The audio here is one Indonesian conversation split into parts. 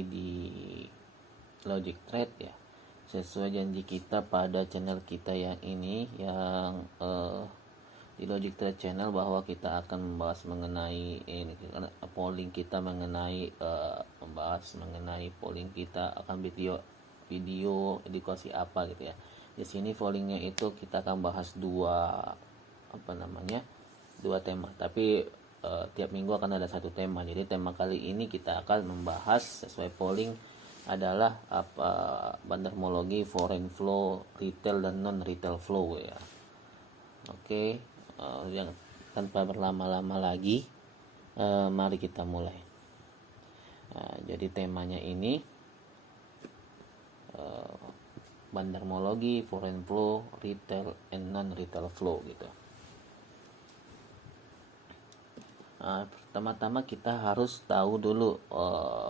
kembali di Logic Trade ya. Sesuai janji kita pada channel kita yang ini, yang di Logic Trade channel, bahwa kita akan membahas mengenai ini, polling kita mengenai membahas mengenai polling kita akan video edukasi apa gitu ya. Di sini pollingnya itu kita akan bahas dua tema, tapi tiap minggu akan ada satu tema. Jadi tema kali ini kita akan membahas sesuai polling adalah bandarmologi, foreign flow, retail dan non retail flow ya. Oke, yang tanpa berlama-lama lagi, mari kita mulai. Jadi temanya ini bandarmologi, foreign flow, retail and non retail flow gitu. Pertama-tama kita harus tahu dulu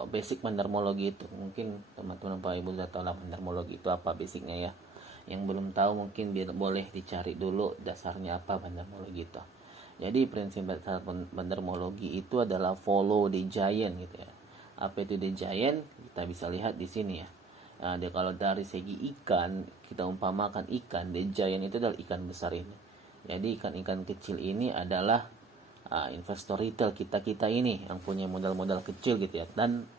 basic bandarmologi itu. Mungkin teman-teman Pak Ibu sudah tahu lah bandarmologi itu apa basicnya ya. Yang belum tahu mungkin boleh dicari dulu dasarnya apa bandarmologi itu. Jadi prinsip dasar bandarmologi itu adalah follow the giant gitu ya. Apa itu the giant? Kita bisa lihat di sini ya. Kalau dari segi ikan, kita umpamakan ikan, the giant itu adalah ikan besar ini. Jadi ikan-ikan kecil ini adalah investor retail kita ini yang punya modal-modal kecil gitu ya, dan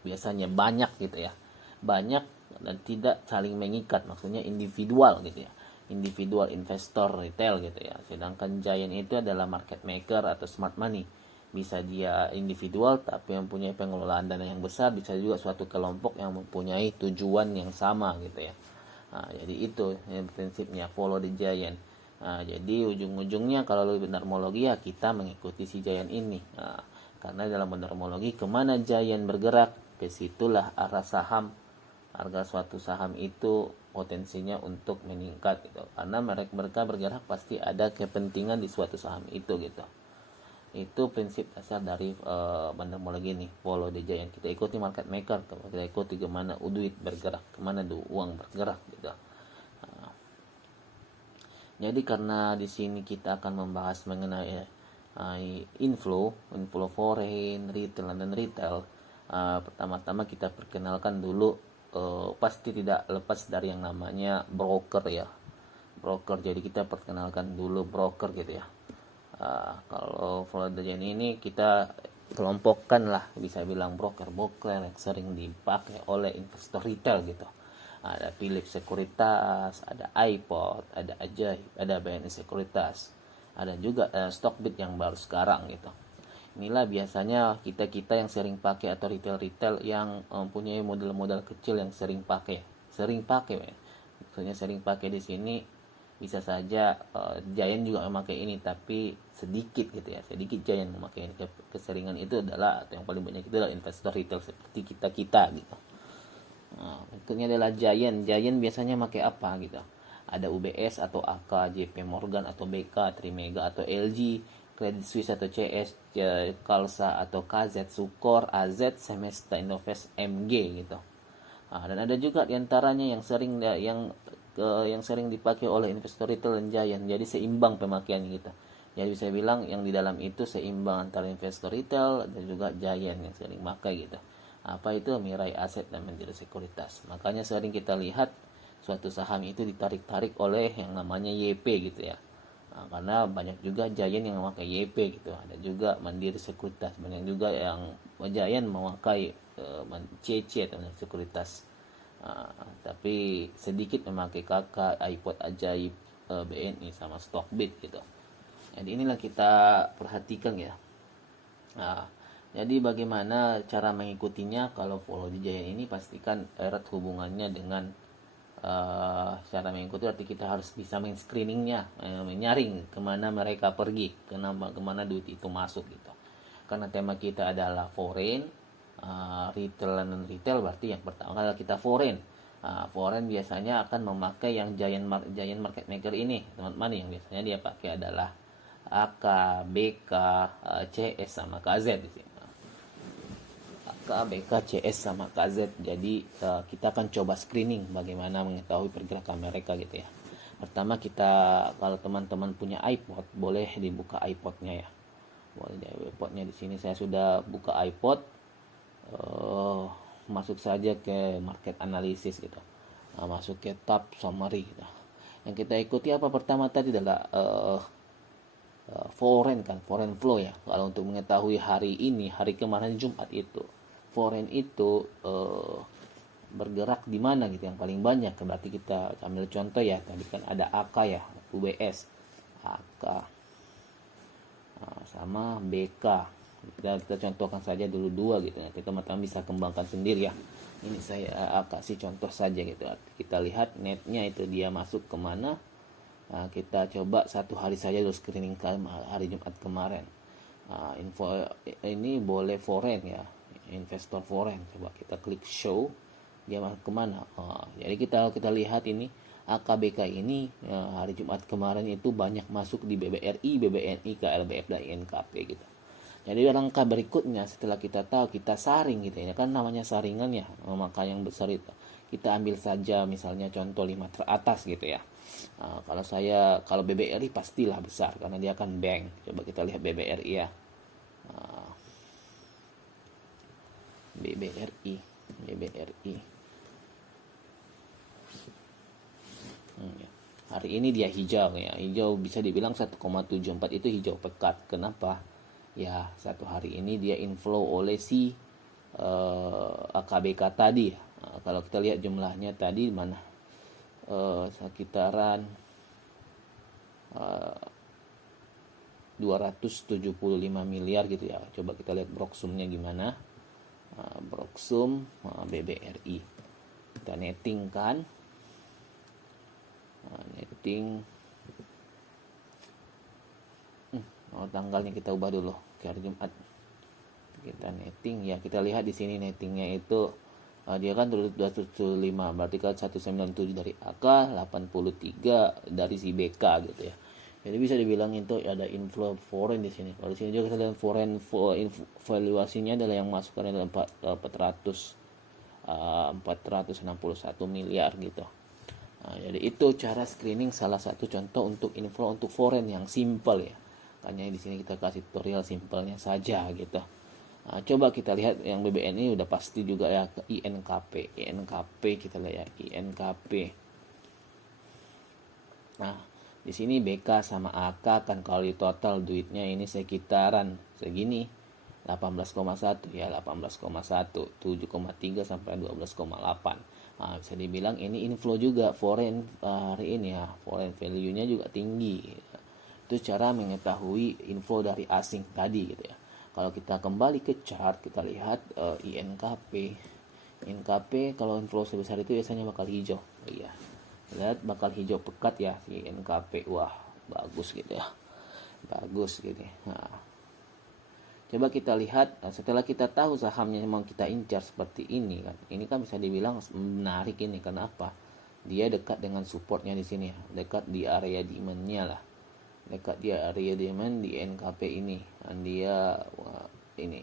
biasanya banyak gitu ya, banyak dan tidak saling mengikat, maksudnya individual gitu ya, individual investor retail gitu ya. Sedangkan giant itu adalah market maker atau smart money, bisa dia individual tapi mempunyai pengelolaan dana yang besar, bisa juga suatu kelompok yang mempunyai tujuan yang sama gitu ya. Jadi itu prinsipnya, follow the giant. Jadi ujung-ujungnya kalau lebih bandarmologi ya kita mengikuti si giant ini. Karena dalam bandarmologi kemana giant bergerak, ke situlah arah saham, harga suatu saham itu potensinya untuk meningkat gitu. Karena mereka bergerak pasti ada kepentingan di suatu saham itu gitu. Itu prinsip dasar dari bandarmologi ini, follow the giant. Kita ikuti market maker, kita ikuti kemana duit bergerak, kemana uang bergerak gitu. Jadi karena di sini kita akan membahas mengenai inflow foreign, retail dan retail. Pertama-tama kita perkenalkan dulu, pasti tidak lepas dari yang namanya broker ya. Broker. Jadi kita perkenalkan dulu broker gitu ya. Kalau follow the giant ini kita kelompokkan lah, bisa bilang broker yang sering dipakai oleh investor retail gitu. Ada Philips Sekuritas, ada iPod, ada Ajaib, ada BNI Sekuritas, ada juga Stockbit yang baru sekarang gitu. Inilah biasanya kita yang sering pakai, atau retail yang mempunyai modal-modal kecil yang sering pakai ya. Maksudnya sering pakai di sini bisa saja giant juga memakai ini, tapi sedikit gitu ya, sedikit giant memakai ini. Keseringan itu adalah, atau yang paling banyak itu adalah investor retail seperti kita gitu. Berikutnya adalah giant biasanya pakai apa gitu. Ada UBS atau AK, JP Morgan atau BK, Trimega atau LG, Credit Suisse atau CS, Kalsa atau KZ, Sukor, AZ, Semesta, Invest, MG gitu. Dan ada juga diantaranya yang sering dipakai oleh investor retail dan giant. Jadi seimbang pemakaiannya gitu. Jadi bisa bilang yang di dalam itu seimbang antara investor retail dan juga giant yang sering pakai gitu. Apa itu? Mirai Aset dan Mandiri Sekuritas. Makanya sering kita lihat suatu saham itu ditarik-tarik oleh yang namanya YP gitu ya. Karena banyak juga giant yang memakai YP gitu. Ada juga Mandiri Sekuritas, banyak juga yang giant memakai CC atau Mandiri Sekuritas. Tapi sedikit memakai KK, iPod, Ajaib, BNI sama Stockbit gitu. Jadi inilah kita perhatikan ya. Jadi bagaimana cara mengikutinya? Kalau follow the giant ini pastikan erat hubungannya dengan cara mengikuti, arti kita harus bisa men-screeningnya, menyaring kemana mereka pergi, kemana duit itu masuk gitu. Karena tema kita adalah foreign, retail dan retail, berarti yang pertama adalah kita foreign. Foreign biasanya akan memakai yang giant market maker ini, teman-teman. Yang biasanya dia pakai adalah AK, BK, CS sama KZ di sini. BK, CS sama KZ. Jadi kita akan coba screening bagaimana mengetahui pergerakan mereka gitu ya. Pertama kalau teman-teman punya iPod, boleh dibuka iPodnya ya. Boleh di iPodnya, di sini saya sudah buka iPod. masuk saja ke market analysis gitu. Masuk ke tab summary gitu. Yang kita ikuti apa pertama tadi adalah foreign kan, foreign flow ya. Kalau untuk mengetahui hari ini, hari kemarin Jumat itu, foreign itu bergerak di mana gitu yang paling banyak. Berarti kita ambil contoh ya, tadi kan ada AK ya, UBS, AK sama BK. Kita contohkan saja dulu dua gitu ya. Kita teman-teman bisa kembangkan sendiri ya. Ini saya kasih contoh saja gitu. Kita lihat netnya itu dia masuk kemana. Nah, kita coba satu hari saja dulu screening hari Jumat kemarin. Info ini boleh foreign ya, investor foreign. Coba kita klik show, dia masuk kemana. Jadi kita lihat ini AKBK ini hari Jumat kemarin itu banyak masuk di BBRI, BBNI, KLBF dan INKP gitu. Jadi langkah berikutnya setelah kita tahu, kita saring gitu ya, kan namanya saringan ya, maka yang besar itu kita ambil saja misalnya contoh 5 teratas gitu ya. Kalau BBRI pastilah besar karena dia kan bank. Coba kita lihat BBRI ya. BBRI. Ya. Hari ini dia hijau ya. Hijau bisa dibilang 1,74 itu hijau pekat. Kenapa? Ya, satu hari ini dia inflow oleh si AKBK tadi ya. Kalau kita lihat jumlahnya tadi mana? Sekitaran 275 miliar gitu ya. Coba kita lihat broksumnya gimana. Broksum BBRI. Kita netting kan. Netting. Tanggalnya kita ubah dulu ke hari Jumat. Kita netting ya, kita lihat di sini nettingnya itu dia kan 275, berarti kan 197 dari AK, 83 dari si BK gitu ya. Jadi bisa dibilang itu ada inflow foreign di sini. Kalau di sini juga kita lihat foreign valuasinya adalah yang masuk adalah 461 miliar gitu. Jadi itu cara screening, salah satu contoh untuk inflow untuk foreign yang simple ya. Makanya di sini kita kasih tutorial simpelnya saja gitu. Coba kita lihat yang BBNI udah pasti juga ya, ke INKP kita lihat ya, INKP. Nah, di sini BK sama AK kan kalau di total duitnya ini sekitaran segini 18,1 ya, 18,1, 7,3 sampai 12,8. Bisa dibilang ini inflow juga foreign hari ini ya, foreign value-nya juga tinggi. Itu cara mengetahui inflow dari asing tadi gitu ya. Kalau kita kembali ke chart, kita lihat INKP. INKP kalau inflow sebesar itu biasanya bakal hijau. Iya. Lihat bakal hijau pekat ya si INKP. Wah, bagus gitu ya. Bagus gitu. Nah, coba kita lihat setelah kita tahu sahamnya mau kita incar seperti ini kan. Ini kan bisa dibilang menarik ini. Kenapa? Dia dekat dengan supportnya di sini ya. Dekat di area demand-nya lah. Dekat dia area demand di NKP ini, dan dia ini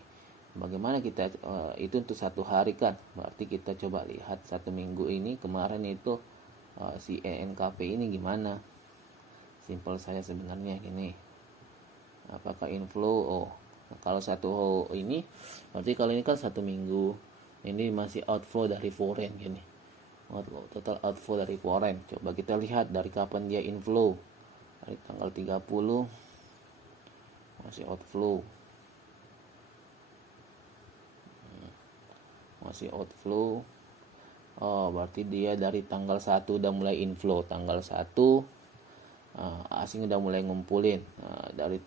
bagaimana kita itu untuk satu hari kan, berarti kita coba lihat satu minggu ini kemarin itu si NKP ini gimana. Simple saya sebenarnya gini, apakah inflow kalau satu ini berarti kalau ini kan satu minggu ini masih outflow dari foreign gini, total outflow dari foreign. Coba kita lihat dari kapan dia inflow. Dari tanggal 30 masih outflow, berarti dia dari tanggal 1 udah mulai inflow. Tanggal 1 asing udah mulai ngumpulin. Dari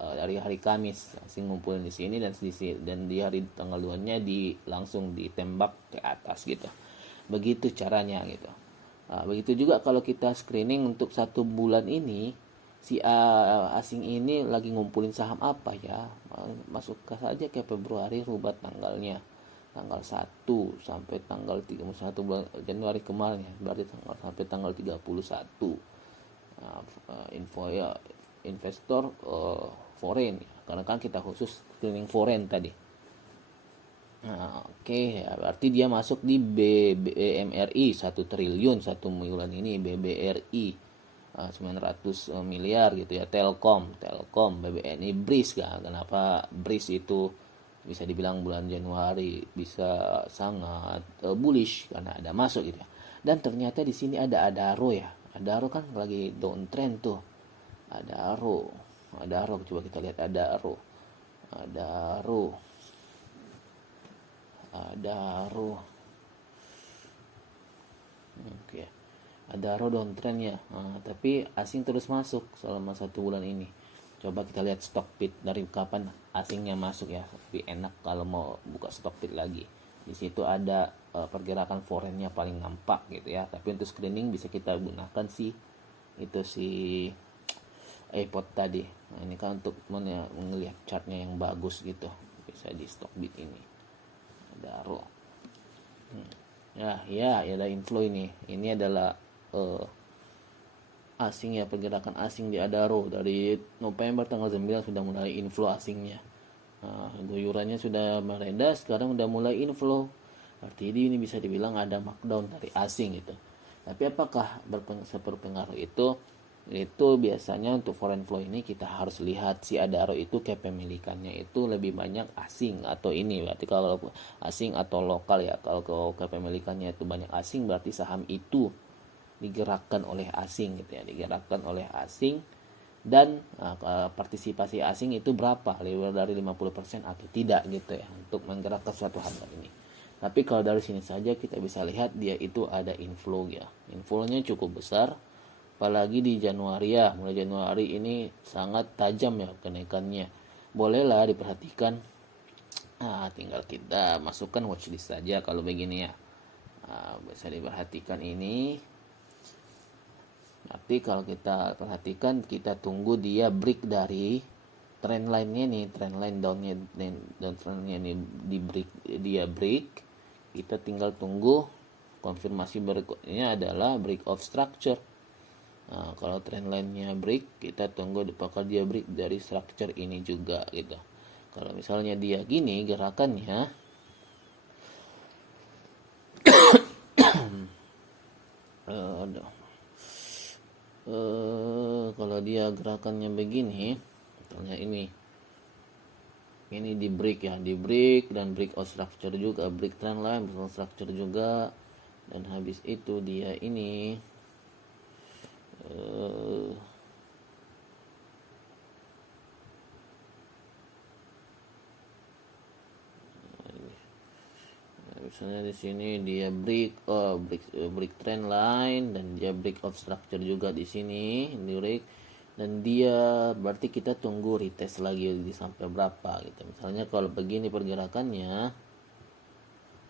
dari hari Kamis asing ngumpulin di sini dan di hari tanggal 2-nya langsung ditembak ke atas gitu. Begitu caranya gitu. Begitu juga kalau kita screening untuk 1 bulan ini, si asing ini lagi ngumpulin saham apa ya, masuk saja ke Februari, rubah tanggalnya, tanggal 1 sampai tanggal 31 bulan Januari kemarin ya, berarti sampai tanggal 31 info ya investor foreign ya, karena kan kita khusus screening foreign tadi. Oke, ya, berarti dia masuk di BMRI 1 triliun 1 bulan ini, BBRI 900 miliar gitu ya, Telkom, BBNI, BRIS kan. Kenapa BRIS itu bisa dibilang bulan Januari bisa sangat bullish karena ada masuk gitu ya. Dan ternyata di sini ada Adaro ya. Adaro kan lagi downtrend tuh. Adaro, coba kita lihat Adaro. Oke. Adaro downtrend ya. Tapi asing terus masuk selama 1 bulan ini. Coba kita lihat Stockbit dari kapan asingnya masuk ya. Lebih enak kalau mau buka Stockbit lagi. Di situ ada pergerakan foreignnya paling nampak gitu ya. Tapi untuk screening bisa kita gunakan si iPod tadi. Nah, ini kan untuk melihat chartnya yang bagus gitu. Bisa di Stockbit ini. Adaro. Ya ada inflow ini. Ini adalah asing ya, pergerakan asing di Adaro dari November tanggal 9 sudah mulai inflow asingnya. Guyurannya sudah mereda, sekarang udah mulai inflow. Artinya ini bisa dibilang ada markdown dari asing gitu. Tapi apakah berpengaruh itu? Itu biasanya untuk foreign flow ini kita harus lihat si Adaro itu kepemilikannya itu lebih banyak asing atau ini, berarti kalau asing atau lokal ya. Kalau kepemilikannya itu banyak asing berarti saham itu digerakkan oleh asing gitu ya, digerakkan oleh asing. Dan partisipasi asing itu berapa, lebih dari 50% atau tidak gitu ya, untuk menggerakkan suatu harga ini. Tapi kalau dari sini saja kita bisa lihat dia itu ada inflow ya, inflownya cukup besar. Apalagi di Januari ya, mulai Januari ini sangat tajam ya kenaikannya. Bolehlah diperhatikan. Tinggal kita masukkan watchlist saja kalau begini ya. Bisa diperhatikan ini. Nanti kalau kita perhatikan, kita tunggu dia break dari trend line-nya nih, trend line downtrendnya nih di break, dia break. Kita tinggal tunggu konfirmasi berikutnya adalah break of structure. Kalau trend line-nya break, kita tunggu apakah dia break dari structure ini juga gitu. Kalau misalnya dia gini gerakannya, kalau dia gerakannya begini, misalnya ini di break ya, di break dan break out structure juga, break trend line, break out structure juga, dan habis itu dia ini misalnya di sini dia break trend line dan dia break out structure juga di sini, di break, dan dia berarti kita tunggu retest lagi di sampai berapa gitu. Misalnya kalau begini pergerakannya,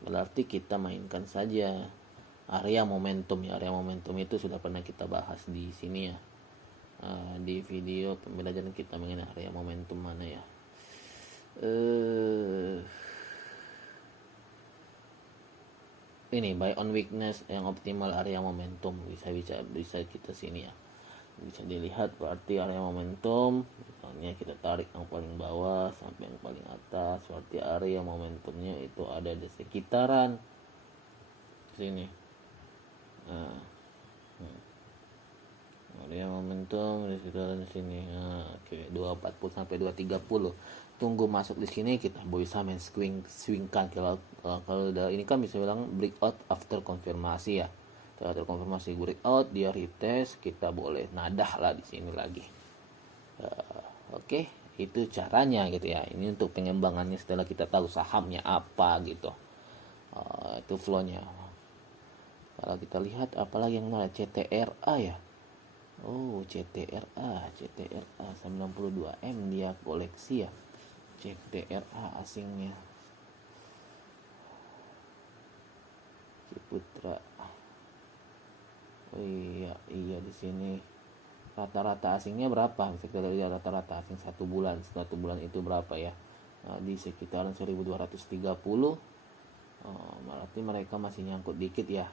berarti kita mainkan saja area momentum ya. Area momentum itu sudah pernah kita bahas di sini ya, di video pembelajaran kita mengenai area momentum mana ya. Ini buy on weakness yang optimal area momentum, bisa kita sini ya, bisa dilihat. Berarti area momentum misalnya kita tarik yang paling bawah sampai yang paling atas, berarti area momentumnya itu ada di sekitaran sini. Area momentum di sekitaran sini. Oke, 240 sampai 230. Tunggu masuk di sini, kita bisa main swingkan. Kalau ini kan bisa bilang breakout after konfirmasi ya. After konfirmasi breakout, dia retest, kita boleh nadah lah di sini lagi. Oke, itu caranya gitu ya. Ini untuk pengembangannya setelah kita tahu sahamnya apa gitu. Itu flow-nya. Kalau kita lihat apalagi yang mana, CTRA ya. CTRA 92M dia koleksi ya. CTRA asingnya Ciputra. Iya di sini rata-rata asingnya berapa? Bisa kita lihat rata-rata asing 1 bulan itu berapa ya. Di sekitaran 1230. Berarti mereka masih nyangkut dikit ya,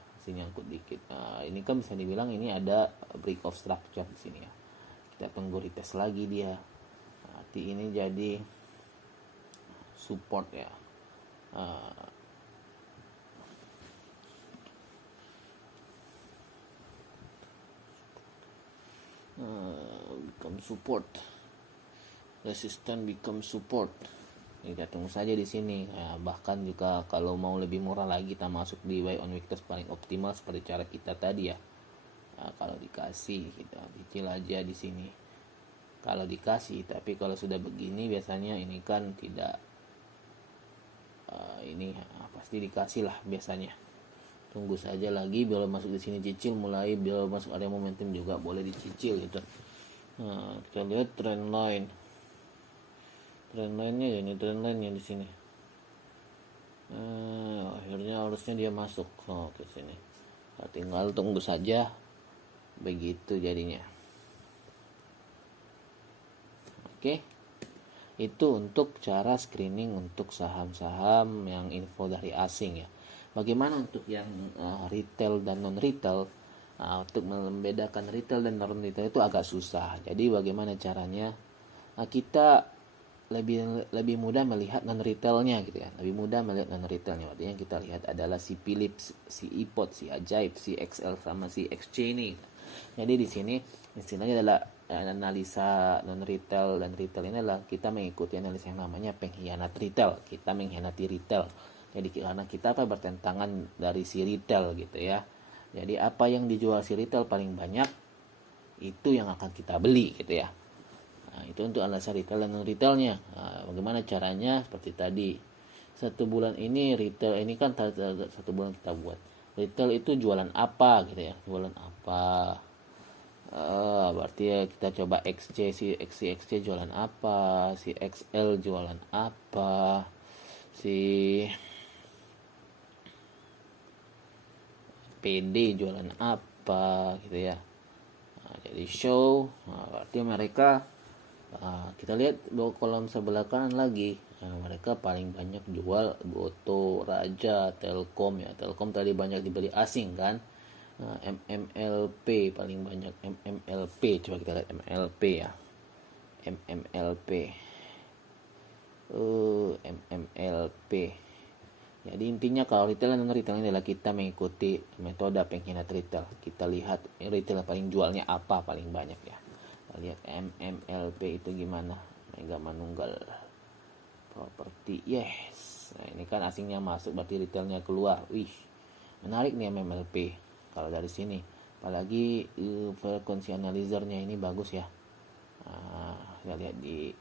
ini kan bisa dibilang ini ada break of structure di sini ya. Kita tunggu retest lagi dia. Berarti ini jadi support ya. Become support, resistance become support. kita tunggu saja di sini. Nah, bahkan juga kalau mau lebih murah lagi kita masuk di buy on weekdays paling optimal seperti cara kita tadi ya. Nah, kalau dikasih kita cicil aja di sini kalau dikasih, tapi kalau sudah begini biasanya ini kan tidak ini pasti dikasih lah biasanya. Tunggu saja lagi belum masuk di sini cicil, mulai belum masuk area momentum juga boleh dicicil gitu. Nah, kita lihat trend line nya ya, ini trend line nya di sini. Akhirnya harusnya dia masuk ke sini. Nah, tinggal tunggu saja begitu jadinya. Oke, itu untuk cara screening untuk saham-saham yang info dari asing ya. Bagaimana untuk yang retail dan non retail? Untuk membedakan retail dan non retail itu agak susah. Jadi bagaimana caranya? Kita lebih mudah melihat non retailnya gitu ya, lebih mudah melihat non retailnya. Artinya yang kita lihat adalah si Philips, si iPod, si Ajaib, si XL sama si XC ini. Jadi di sini istilahnya adalah analisa non retail dan retail ini adalah kita mengikuti analisa yang namanya pengkhianat retail. Kita mengkhianati retail. Jadi karena kita bertentangan dari si retail gitu ya. Jadi apa yang dijual si retail paling banyak itu yang akan kita beli gitu ya. Nah, itu untuk analisa retail dan non retailnya. Nah, bagaimana caranya? Seperti tadi, 1 bulan ini retail ini kan 1 bulan kita buat. Retail itu jualan apa gitu ya? Jualan apa? Berarti ya kita coba XC, si XC jualan apa? Si XL jualan apa? Si PD jualan apa gitu ya. Nah, jadi show. Nah, berarti mereka kita lihat kolom sebelah kanan lagi. Mereka paling banyak jual Goto, Raja, Telkom ya. Telkom tadi banyak dibeli asing kan. MMLP paling banyak, MMLP. Coba kita lihat MLP ya. MMLP. MMLP. Jadi intinya kalau retail dan retail ini adalah kita mengikuti metode pengkhianat retail. Kita lihat retail paling jualnya apa paling banyak ya. Kita lihat MMLP itu gimana. Mega Manunggal Properti, yes. Nah, ini kan asingnya masuk berarti retailnya keluar. Wih, menarik nih MMLP kalau dari sini. Apalagi frekuensi analyzernya ini bagus ya. Kita lihat di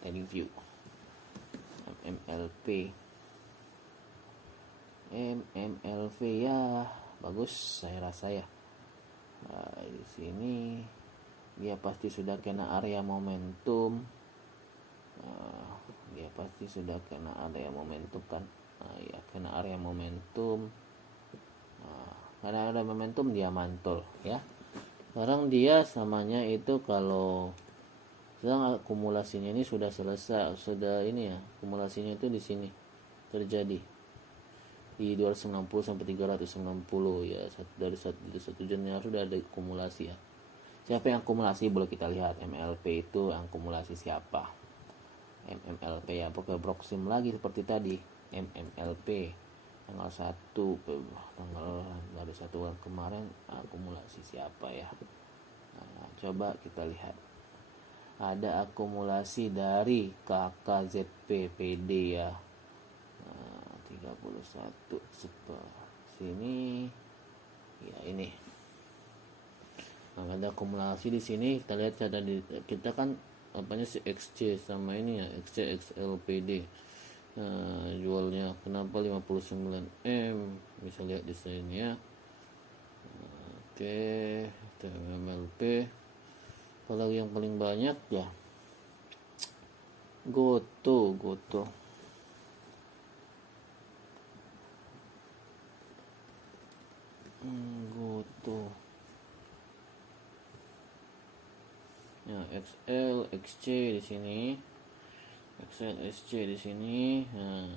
trading view. MMLP ya bagus saya rasa ya. Di sini dia pasti sudah kena area momentum. Dia pasti sudah kena area momentum kan. Ya kena area momentum. Karena ada momentum dia mantul ya. Sekarang dia samanya itu kalau sedang akumulasinya ini sudah selesai, sudah ini ya, akumulasinya itu di sini terjadi di 260 sampai 360 ya, dari satu jennya sudah ada akumulasi ya. Siapa yang akumulasi boleh kita lihat. MLP itu akumulasi siapa? MMLP ya, pakai Proxim lagi seperti tadi. MMLP tanggal 1 tanggal dari 1 bulan kemarin akumulasi siapa ya. Nah, coba kita lihat. Ada akumulasi dari KKZP PD ya. 31 sini ya ini. Nah, ada akumulasi di sini. Kita lihat ada di kita kan apanya si XC sama ini ya, XC XLPD. Nah, jualnya kenapa 59M, bisa lihat di sini ya. Oke, MLP. Kalau yang paling banyak ya Goto. Goto ya, XL XC di sini, XL XC di sini. Nah,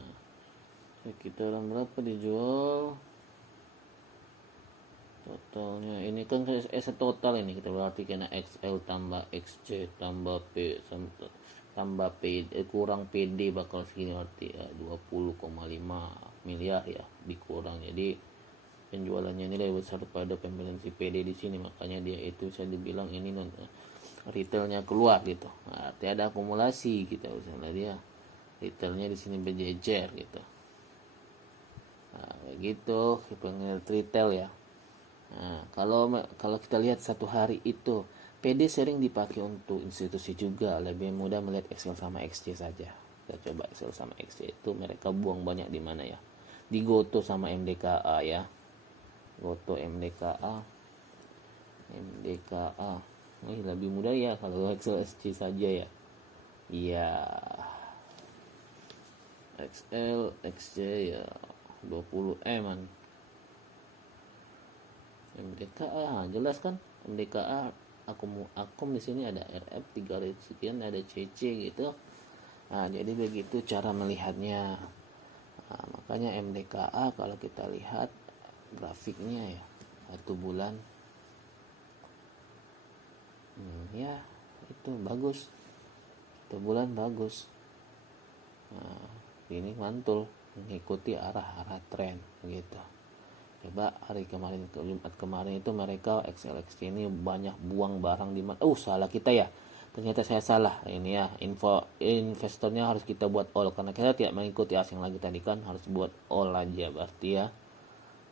sekitaran berapa dijual totalnya ini kan total ini kita berarti kena XL tambah XC tambah P tambah P kurang PD bakal segini, berarti ya 20,5 miliar ya dikurang. Jadi penjualannya ini lebih besar pada pembelian si PD di sini, makanya dia itu bisa dibilang ini non retailnya keluar gitu. Artinya ada akumulasi kita misalnya dia retailnya di sini berjejer gitu. Nah, begitu pengen retail ya. Nah, kalau kita lihat satu hari itu, PD sering dipakai untuk institusi juga, lebih mudah melihat Excel sama XC saja. Kita coba Excel sama XC itu mereka buang banyak di mana ya? Di Goto sama MDKA ya. Goto MDKA. MDKA. Lebih mudah ya kalau Excel XC saja ya. Iya. XL XC ya 20M-an. MDKA jelas kan, MDKA akum di sini ada RF 3 sekian, ada CC gitu. Nah, jadi begitu cara melihatnya. Nah, makanya MDKA kalau kita lihat grafiknya ya 1 bulan, ya itu bagus, 1 bulan bagus. Nah, ini mantul mengikuti arah tren gitu. Coba hari kemarin, Jumat kemarin itu mereka XLX ini banyak buang barang di mana. Salah kita ya. Ternyata saya salah. Ini ya, investornya harus kita buat all karena kita tidak mengikuti asing lagi tadi kan, harus buat all aja berarti ya.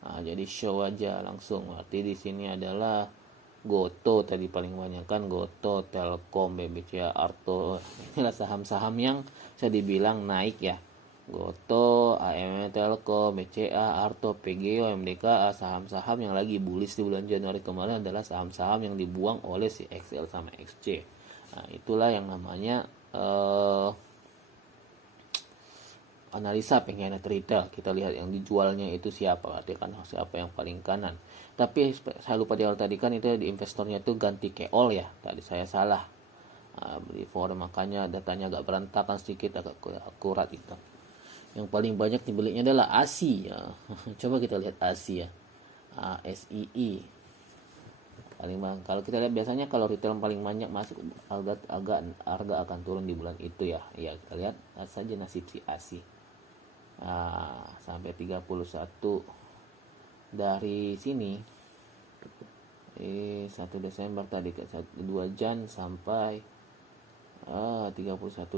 Nah, jadi show aja langsung. Berarti di sini adalah Goto tadi paling banyak kan, Goto, Telkom, BBCA, Arto. Inilah saham-saham yang saya dibilang naik ya. Goto, AMM, Telkom, BCA, Arto, PGO, MDKA, saham-saham yang lagi bullish di bulan Januari kemarin adalah saham-saham yang dibuang oleh si XL sama XC. Nah, itulah yang namanya analisa pengkhianat retail. Kita lihat yang dijualnya itu siapa, berarti kan siapa yang paling kanan. Tapi saya lupa di awal tadi kan itu di investornya itu ganti ke all ya. Tadi saya salah. Beli forum makanya datanya agak berantakan sedikit, agak akurat itu. Yang paling banyak dibelinya adalah ASI ya. Coba kita lihat ASI ya. ASII. Paling banyak. Kalau kita lihat biasanya kalau retail paling banyak masuk harga akan turun di bulan itu ya. Ya, kita lihat saja nasib si ASI. Sampai 31 dari sini 1 Desember tadi ke 2 Jan sampai 31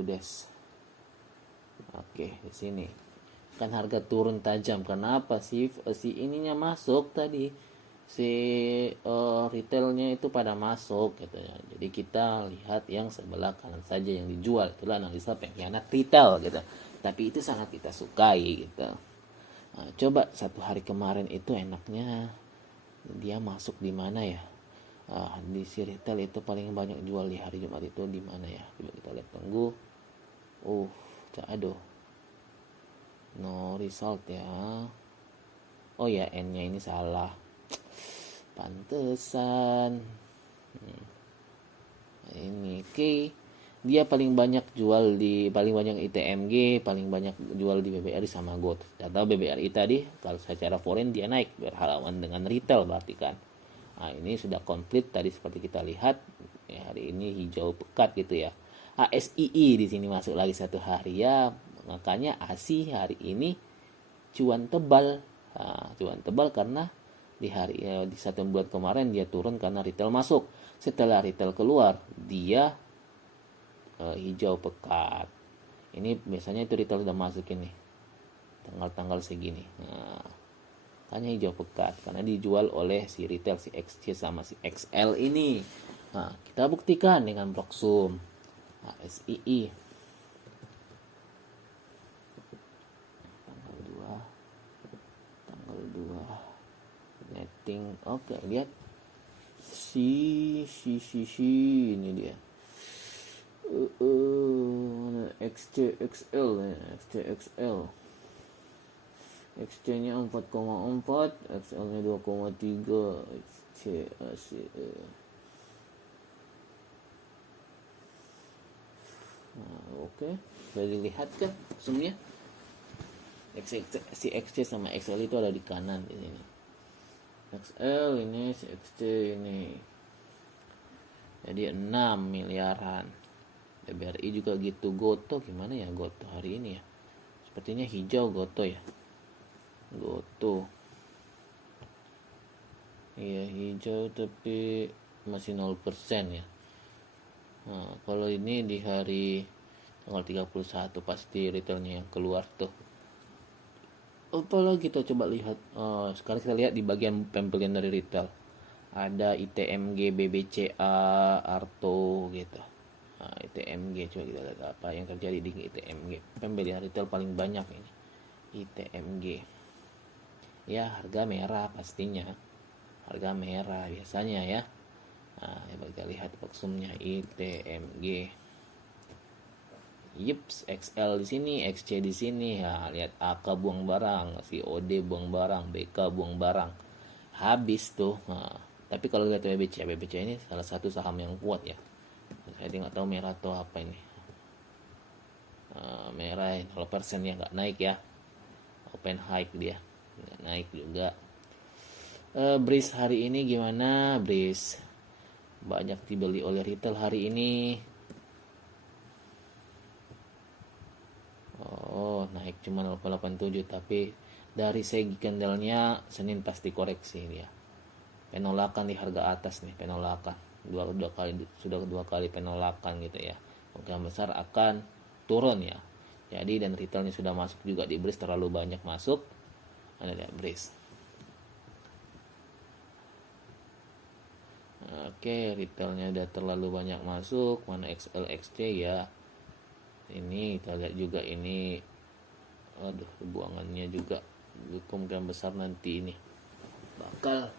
Des. Oke, di sini kan harga turun tajam. Kenapa sih? Si ininya masuk tadi, si retailnya itu pada masuk gitu ya. Jadi kita lihat yang sebelah kanan saja yang dijual. Itulah analisa pengkhianat retail gitu. Tapi itu sangat kita sukai gitu. Nah, coba 1 hari kemarin itu enaknya dia masuk di mana ya? Di si retail itu paling banyak jual di hari Jumat itu di mana ya? Coba kita lihat, tunggu. Aduh, no result ya. Oh ya, N-nya ini salah. Pantesan. Ini oke. Dia paling banyak jual di paling banyak ITMG, paling banyak jual di BBRI sama GOT. Data BBRI tadi kalau secara foreign dia naik berhalaman dengan retail berarti kan. Nah, ini sudah komplit tadi seperti kita lihat. Ya, hari ini hijau pekat gitu ya. ASII di sini masuk lagi 1 hari ya. Makanya ASI hari ini cuan tebal. Cuan tebal karena di 1 bulan kemarin dia turun karena retail masuk. Setelah retail keluar, dia hijau pekat. Ini biasanya itu retail sudah masuk ini. Tanggal-tanggal segini. Hanya hijau pekat karena dijual oleh si retail, si XC sama si XL ini. Kita buktikan dengan Blocksum. SII tanggal 2 netting. Oke, lihat si ini dia. XCXL XC nya 4,4, XL nya 2,3. Oke, bisa dilihat kan sumnya. Si XC sama XL itu ada di kanan di sini. XL ini, si XC ini. Jadi 6 miliaran. BBRI juga gitu. Goto gimana ya Goto hari ini ya? Sepertinya hijau Goto ya. Goto. Iya hijau tapi masih 0% ya. Nah, kalau ini di hari tanggal 31 pasti retailnya yang keluar tuh. Apalagi kita coba lihat, sekarang kita lihat di bagian pembelian dari retail ada ITMG, BBCA, Arto gitu. Nah, ITMG coba kita lihat apa yang terjadi di ITMG. Pembelian retail paling banyak ini ITMG. Ya, harga merah pastinya, harga merah biasanya ya. Nah, kita lihat boxumnya ITMG. Yips, XL di sini, XC di sini. Ya, lihat AK buang barang, si OD buang barang, BK buang barang. Habis tuh. Nah, tapi kalau lihat BBC ini salah satu saham yang kuat ya. Saya nggak tahu merah atau apa ini. Merah 0% ya, nggak naik ya. Open high dia, nggak naik juga. Breeze hari ini gimana? Breeze banyak dibeli oleh retail hari ini. Oh, naik cuma 0,87, tapi dari segi candlenya Senin pasti koreksi dia. Penolakan di harga atas nih, penolakan. Sudah dua kali penolakan gitu ya. Kemungkinan besar akan turun ya. Jadi dan retailnya sudah masuk juga di Breeze, terlalu banyak masuk. Ada lihat Breeze. Oke, retailnya udah terlalu banyak masuk. Mana XL, XC ya. Ini kita lihat juga ini, aduh, buangannya juga kemungkinan besar nanti ini bakal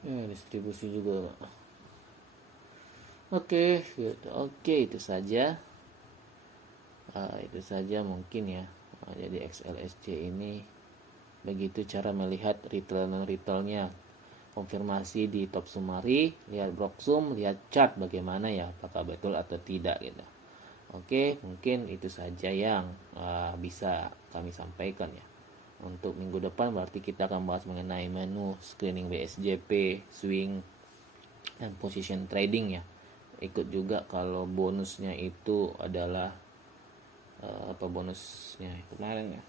distribusi juga. Oke, gitu. Oke, itu saja. Itu saja mungkin ya. Jadi XLSC ini begitu cara melihat retailnya. Konfirmasi di top summary, lihat Broksum, lihat chart bagaimana ya, apakah betul atau tidak gitu. Oke, mungkin itu saja yang bisa kami sampaikan ya. Untuk minggu depan berarti kita akan bahas mengenai menu, screening BSJP, swing, dan position trading ya. Ikut juga kalau bonusnya itu adalah apa bonusnya kemarin ya.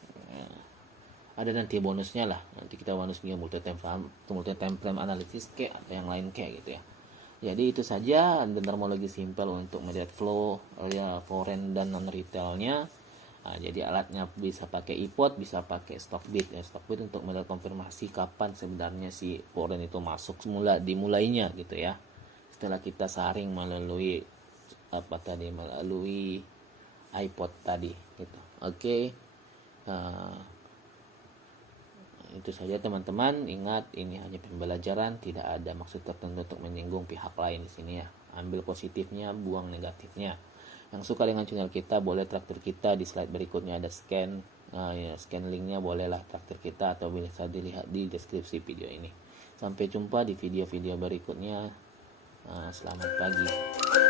Ada nanti bonusnya lah, nanti kita bonusnya multi time frame analysis kayak atau yang lain kayak gitu ya. Jadi itu saja terminologi simpel untuk melihat flow ya foreign dan non retailnya. Nah, jadi alatnya bisa pakai iPod, bisa pakai Stockbit ya. Stockbit untuk melihat konfirmasi kapan sebenarnya si foreign itu masuk dimulainya gitu ya. Setelah kita saring melalui melalui iPod tadi gitu. Oke. Itu saja teman-teman, ingat ini hanya pembelajaran, tidak ada maksud tertentu untuk menyinggung pihak lain di sini ya. Ambil positifnya, buang negatifnya. Yang suka dengan channel kita boleh traktir kita, di slide berikutnya ada scan scan linknya, bolehlah traktir kita atau bisa dilihat di deskripsi video ini. Sampai jumpa di video-video berikutnya. Selamat pagi.